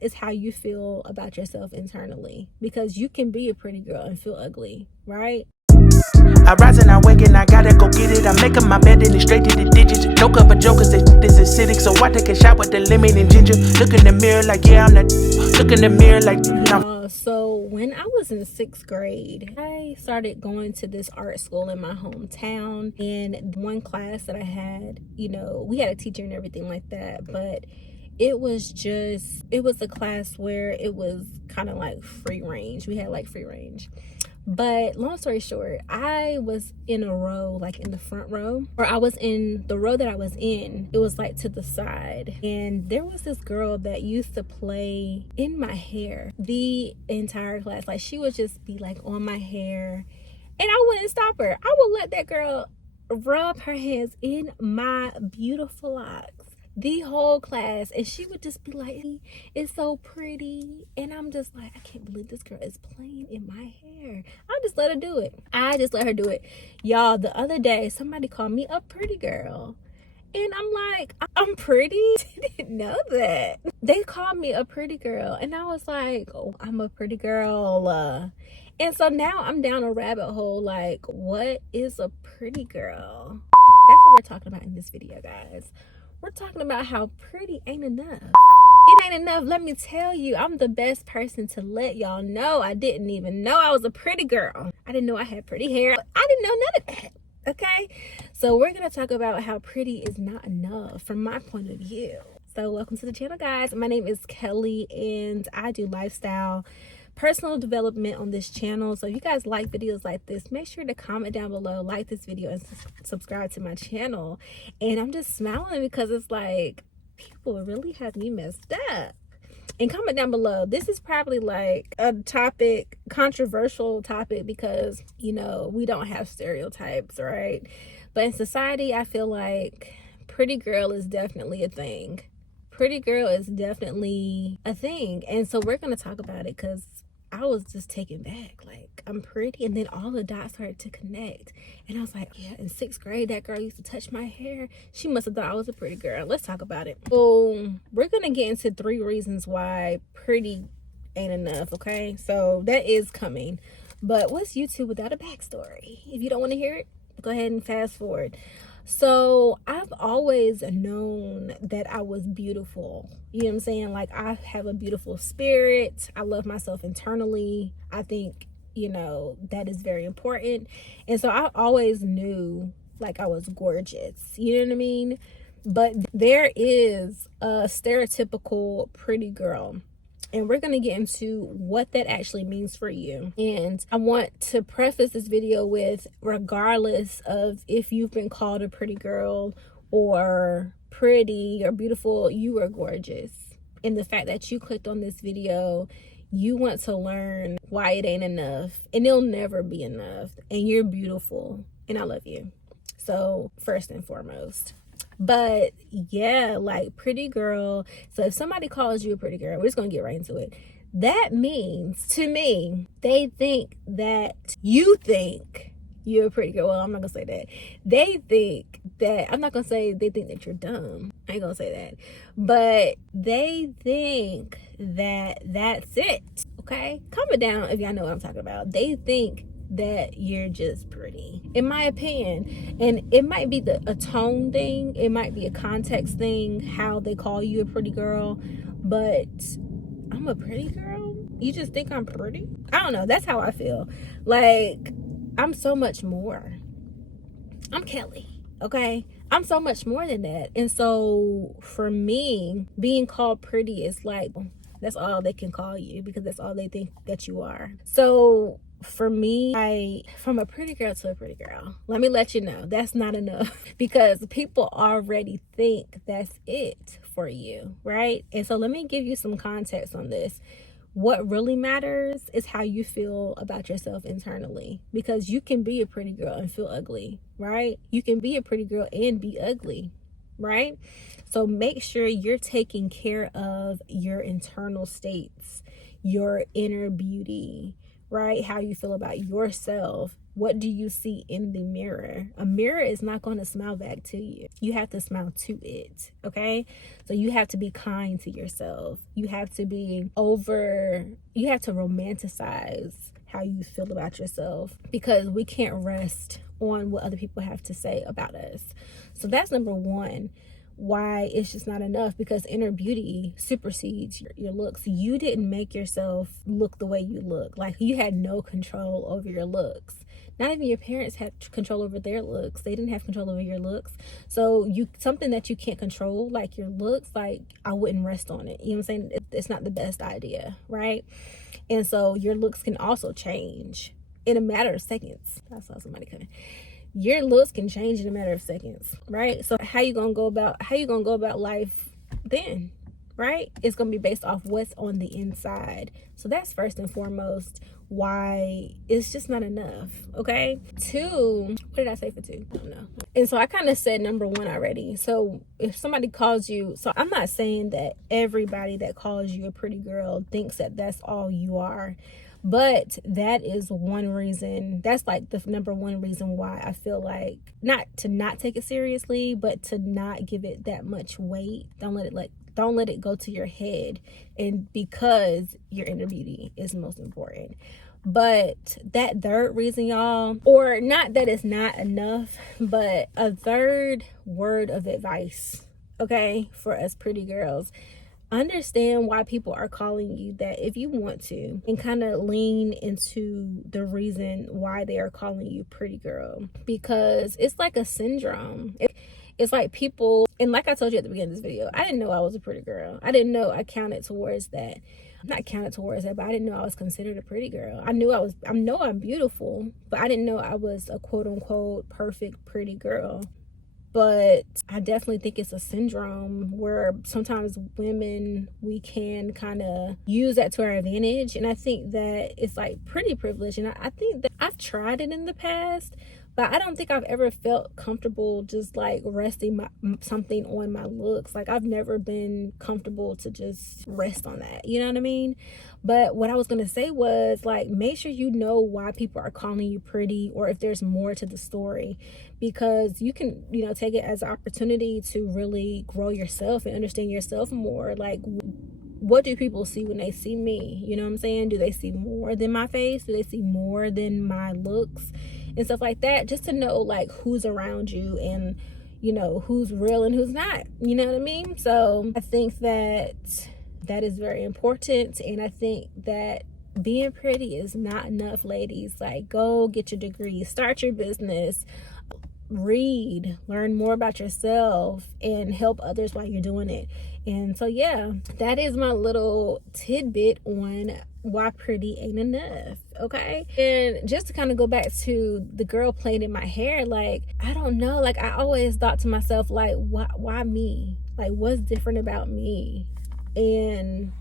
Is how you feel about yourself internally, because you can be a pretty girl and feel ugly, right? I rise and I wake and I gotta go get it. I'm making my bed and it's straight to the digits. No cup of jokers, this is acidic. So I take a shot with the lemon and ginger. Look in the mirror like, yeah, I'm that. Look in the mirror like, So when I was in 6th grade, I started going to this art school in my hometown. And one class that I had, we had a teacher and everything like that, but it was a class where it was kind of like free range. We had like free range. But long story short, I was in a row, like in the front row, or I was in the row that I was in. It was like to the side. And there was this girl that used to play in my hair the entire class. Like, she would just be like on my hair and I wouldn't stop her. I would let that girl rub her hands in my beautiful locks the whole class, and she would just be like, it's so pretty. And I'm just like, I can't believe this girl is playing in my hair. I just let her do it. Y'all, the other day somebody called me a pretty girl, and I'm like, I'm pretty? Didn't know that. They called me a pretty girl, and I was like, oh, I'm a pretty girl. And so now I'm down a rabbit hole, like, what is a pretty girl? That's what we're talking about in this video, guys. We're talking about how pretty ain't enough. It ain't enough. Let me tell you, I'm the best person to let y'all know. I didn't even know I was a pretty girl. I didn't know I had pretty hair. I didn't know none of that. Okay? So we're going to talk about how pretty is not enough from my point of view. So welcome to the channel, guys. My name is Kelly, and I do lifestyle personal development on this channel. So if you guys like videos like this, make sure to comment down below, like this video, and subscribe to my channel. And I'm just smiling because it's like, people really have me messed up. And comment down below. This is probably like a topic, controversial topic, because we don't have stereotypes, right? But in society, I feel like pretty girl is definitely a thing. Pretty girl is definitely a thing. And so we're going to talk about it, because I was just taken back. Like, I'm pretty, and then all the dots started to connect. And I was like, yeah, in 6th grade, that girl used to touch my hair. She must have thought I was a pretty girl. Let's talk about it. So we're going to get into 3 reasons why pretty ain't enough, okay? So that is coming. But what's YouTube without a backstory? If you don't want to hear it, go ahead and fast forward. So I've always known that I was beautiful. You know what I'm saying? Like, I have a beautiful spirit. I love myself internally. I think, that is very important. And so I always knew like I was gorgeous. You know what I mean? But there is a stereotypical pretty girl. And we're going to get into what that actually means for you. And I want to preface this video with, regardless of if you've been called a pretty girl or pretty or beautiful, you are gorgeous. And the fact that you clicked on this video, you want to learn why it ain't enough. And it'll never be enough. And you're beautiful. And I love you. So first and foremost. But yeah, like, pretty girl. So if somebody calls you a pretty girl, we're just gonna get right into it. That means, to me, they think that you think you're a pretty girl. Well, I'm not gonna say that. They think that, I'm not gonna say they think that you're dumb. I ain't gonna say that. But they think that that's it. Okay? Comment down if y'all know what I'm talking about. They think that you're just pretty, in my opinion. And it might be a tone thing, it might be a context thing, how they call you a pretty girl. But I'm a pretty girl? You just think I'm pretty? I don't know, that's how I feel. Like, I'm so much more. I'm Kelly, okay? I'm so much more than that. And so for me, being called pretty is like, that's all they can call you, because that's all they think that you are. So for me, from a pretty girl to a pretty girl, let me let you know, that's not enough, because people already think that's it for you, right? And so let me give you some context on this. What really matters is how you feel about yourself internally, because you can be a pretty girl and feel ugly, right? You can be a pretty girl and be ugly, right? So make sure you're taking care of your internal states, your inner beauty, right? How you feel about yourself. What do you see in the mirror? A mirror is not going to smile back to you. You have to smile to it, okay? So you have to be kind to yourself. You have to romanticize how you feel about yourself, because we can't rest on what other people have to say about us. So that's number one, why it's just not enough, because inner beauty supersedes your looks. You didn't make yourself look the way you look. Like, you had no control over your looks. Not even your parents had control over their looks. They didn't have control over your looks. So something that you can't control, like your looks, like, I wouldn't rest on it. You know what I'm saying? It's not the best idea, right? And so your looks can also change in a matter of seconds. I saw somebody coming. Your looks can change in a matter of seconds, right? So how you gonna go about life then, right? It's gonna be based off what's on the inside. So that's first and foremost why it's just not enough, okay? 2, what did I say for 2? I don't know. And so I kind of said number 1 already. So if somebody calls you, so I'm not saying that everybody that calls you a pretty girl thinks that that's all you are. But that is one reason, that's like the number 1 reason why I feel like not take it seriously, but to not give it that much weight. Don't let it go to your head, and because your inner beauty is most important. But that third reason, y'all, or not that it's not enough, but a third word of advice, okay, for us pretty girls. Understand why people are calling you that if you want to, and kind of lean into the reason why they are calling you pretty girl, because it's like a syndrome. It's like people, and like I told you at the beginning of this video, I didn't know I was a pretty girl. I didn't know I counted towards that. Not counted towards that, but I didn't know I was considered a pretty girl. I know I'm beautiful, but I didn't know I was a quote unquote perfect pretty girl. But I definitely think it's a syndrome where sometimes women, we can kind of use that to our advantage. And I think that it's like pretty privilege. And I think that I've tried it in the past, but I don't think I've ever felt comfortable just like resting something on my looks. Like, I've never been comfortable to just rest on that. You know what I mean? But what I was going to say was, like, make sure you know why people are calling you pretty, or if there's more to the story, because you can, take it as an opportunity to really grow yourself and understand yourself more. Like, what do people see when they see me? You know what I'm saying? Do they see more than my face? Do they see more than my looks and stuff like that? Just to know, like, who's around you and, who's real and who's not. You know what I mean? So I think that is very important. And I think that being pretty is not enough, ladies. Like, go get your degree, start your business, read, learn more about yourself, and help others while you're doing it. And so, yeah, that is my little tidbit on why pretty ain't enough, okay? And just to kind of go back to the girl playing in my hair, like, I don't know, like, I always thought to myself, like, why me? Like, what's different about me? And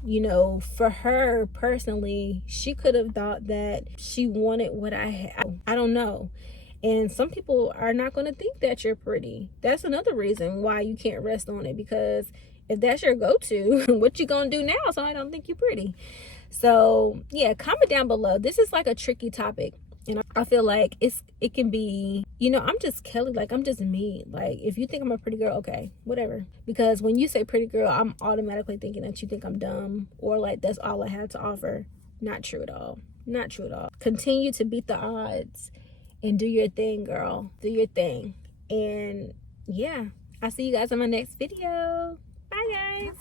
for her personally, she could have thought that she wanted what I had. I don't know. And some people are not going to think that you're pretty. That's another reason why you can't rest on it, because if that's your go-to, what you gonna do now so I don't think you're pretty? So yeah, comment down below. This is like a tricky topic, and I feel like it can be, I'm just Kelli, like, I'm just me. Like, if you think I'm a pretty girl, okay, whatever. Because when you say pretty girl, I'm automatically thinking that you think I'm dumb, or like that's all I have to offer. Not true at all. Not true at all. Continue to beat the odds and do your thing, girl. Do your thing. And yeah, I'll see you guys in my next video. Bye, guys.